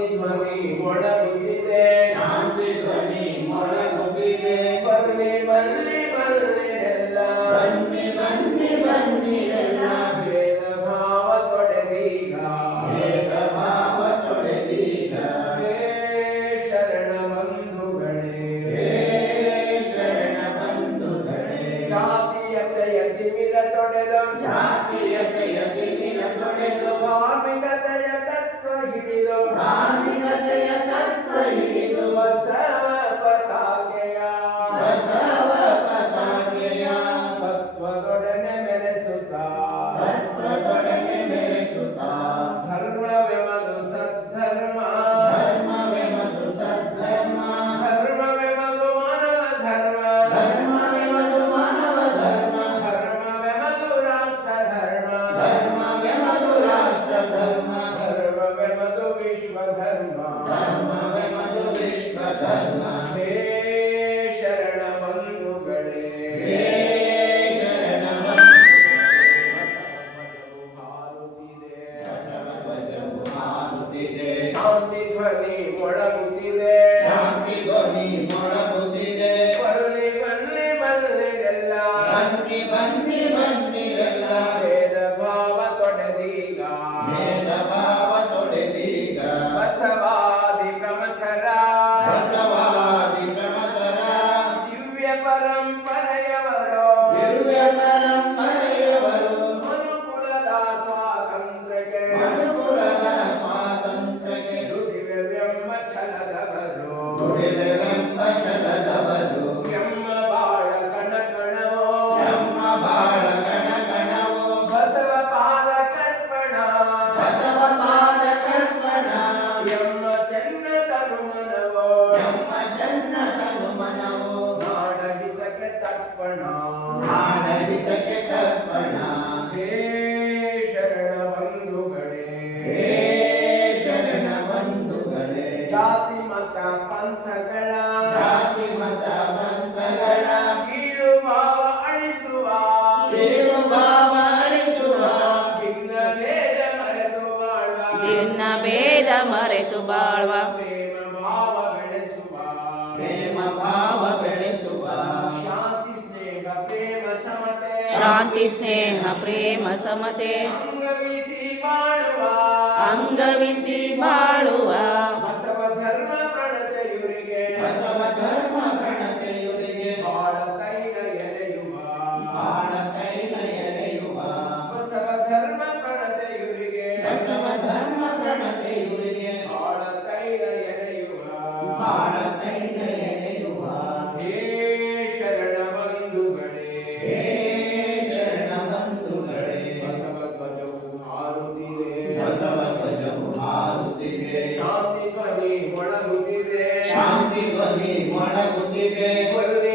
ಶಾಂತಿ ಧ್ವನಿ ಮೊಳಗುತ್ತಿದೆ ಶಾಂತಿ ಧ್ವನಿ ಮೊಳಗುತ್ತಿದೆ ಬನ್ನಿ ಬನ್ನಿ ಬನ್ನಿರೆಲ್ಲ ಬನ್ನಿ ಬನ್ನಿ ಬನ್ನಿರೆಲ್ಲ ಭೇದ ಭಾವ ತೊಡೆದೀಗ ಭೇದ ಭಾವ ತೊಡೆದೀಗ ಹೇ ಶರಣ ಬಂಧುಗಳೇ ಹೇ ಶರಣ ಬಂಧುಗಳೇ ಜಾತೀಯತೆಯ ತಿಮಿರ ತೊಡೆದು ಜಾತೀಯತೆಯ ತಿಮಿರ ತೊಡೆದು ಧಾರ್ಮಿಕತೆಯ ತತ್ವ ಹಿಡಿದು ಧಾರ್ಮಿಕತೆಯ ತತ್ವ ಹಿಡಿದು ಬಸವ ಪತಾಕೆಯ ಬಸವ ಪತಾಕೆಯ ತತ್ವದೊಡನೆ ಮೆರೆಸುತ್ತಾ ತತ್ವದೊಡನೆ ಮೆರೆಸುತ್ತಾ ಧರ್ಮವೆಮದು ಸದ್ಧರ್ಮ ಧರ್ಮವೆಮದು ಸದ್ಧರ್ಮ ಧರ್ಮವೆಮದು ಮಾನವ ಧರ್ಮ ಧರ್ಮವೆಮದು ಮಾನವ ಧರ್ಮ ಧರ್ಮವೆಮದು ರಾಷ್ಟ್ರ ಧರ್ಮ ಧರ್ಮವೆಮದು ರಾಷ್ಟ್ರ ಧರ್ಮ ಧರ್ಮವೆಮದು ವಿಶ್ವ ಧರ್ಮ ಧರ್ಮವೆಮದು ವಿಶ್ವ ಧರ್ಮ ಹೇ ಶರಣ ಬಂಧುಗಳೇ ಹೇ ಶರಣ ಬಸವಧ್ವಜವು ಹಾರುತ್ತಿದೆ ಬಸವಧ್ವಜವು ಹಾರುತ್ತಿದೆ ಶಾಂತಿ ಧ್ವನಿ ಮೊಳಗುತ್ತಿದೆ ಶಾಂತಿ ಧ್ವನಿ ಮೊಳಗುತ್ತಿದೆ ಬನ್ನಿ ಬನ್ನಿ ಬನ್ನಿರೆಲ್ಲ ಬನ್ನಿ ಬನ್ನಿ ಬನ್ನಿರೆಲ್ಲ ಭೇದ ಭಾವ ತೊಡೆದೀಗ ಭೇದ ಭಾವ ತೊಡೆದೀಗ ಬಸವಾದಿ ಪ್ರಮಥರ ಬಸವಾದಿ ಪ್ರಮಥರ ದಿವ್ಯ ಪರಂಪರೆಯವರು ದಿವ್ಯ ಪರಂಪರೆಯವರು ಮನುಕುಲದ ಸ್ವಾತಂತ್ರ್ಯಕ್ಕೆ ಮನುಕುಲದ ಸ್ವಾತಂತ್ರ್ಯಕ್ಕೆ ದುಡಿವೆವೆಂಬ ಛಲದವರು ದುಡಿಮೆವೆಂಬ ಛಲದವರು ಎಮ್ಮ ಬಾಳ ಕಣಕಣವೋ ನಮ್ಮ ಬಾಳ ಕಣಕಣವು ಬಸವ ಪಾದ ಕರ್ಪಣ ಬಸವ ಪಾದ ಕರ್ಪಣ ಎಮ್ಮ ಚೆನ್ನ ತರುಮನವೋ ನಮ್ಮ ಜನ್ನ ತನುಮನವು ನಾಡಹಿತಕ್ಕೆ ತರ್ಪಣ ಆಡಳಿತಕ್ಕೆ ತರ್ಪಣ ಹೇ ಶರಣ ಬಂಧುಗಳೇ ಹೇ ಶರಣ ಬಂಧುಗಳೇ ಜಾತಿ ಮತ ಪಂಥಗಳ ಜಾತಿ ಮತ ಬಂಧಗಳ ಕೀಳು ಭಾವ ಅಳಿಸುವ ಕೀಳು ಭಾವ ಅಳಿಸುವ ಭಿನ್ನ ಭೇದ ಮರೆತು ಬಾಳುವ ಭಿನ್ನ ಭೇದ ಮರೆತು ಬಾಳ್ವ ಪ್ರೇಮ ಭಾವ ಬೆಳೆಸುವ ಪ್ರೇಮ ಭಾವ ಬೆಳೆಸುವ ಶಾಂತಿ ಸ್ನೇಹ ಪ್ರೇಮ ಸಮತೆ ಶಾಂತಿ ಸ್ನೇಹ ಪ್ರೇಮ ಸಮತೆ ಅಂಗವಿಸಿ ಬಾಳುವ ಅಂಗವಿಸಿ ಬಾಳುವ ಬಸವ ಧರ್ಮ ಪ್ರಣತೆಯುರಿಗೆ ಬಸವ ಧರ್ಮ ಪ್ರಣತೆಯುರಿಗೆ ಬಾಳ ತೈಲ ಎರೆಯುವ ಬಾಳ ತೈಲ ಎರೆಯುವ ಬಸವ ಧರ್ಮ ಪ್ರಣತೆಯುರಿಗೆ ಬಸವ ಧರ್ಮ ಪ್ರಣತೆಯುರಿಗೆ ಬಾಳ ತೈಲ ಎರೆಯುವ ಬಾಳ ತೈಲ ಎರೆಯುವ ಹೇ ಶರಣ ಬಂಧುಗಳೇ ಹೇ ಶರಣ ಬಂಧುಗಳೇ ಬಸವ ಧ್ವಜವು ಹಾರುತ್ತಿದೆ ಬಸವ ಧ್ವಜವು ಹಾರುತ್ತಿದೆ ಶಾಂತಿ ಧ್ವನಿ ಮೊಳಗುತ್ತಿದೆ ಶಾಂತಿ ಧ್ವನಿ ಮೊಳಗುತ್ತಿದೆ ಬನ್ನಿ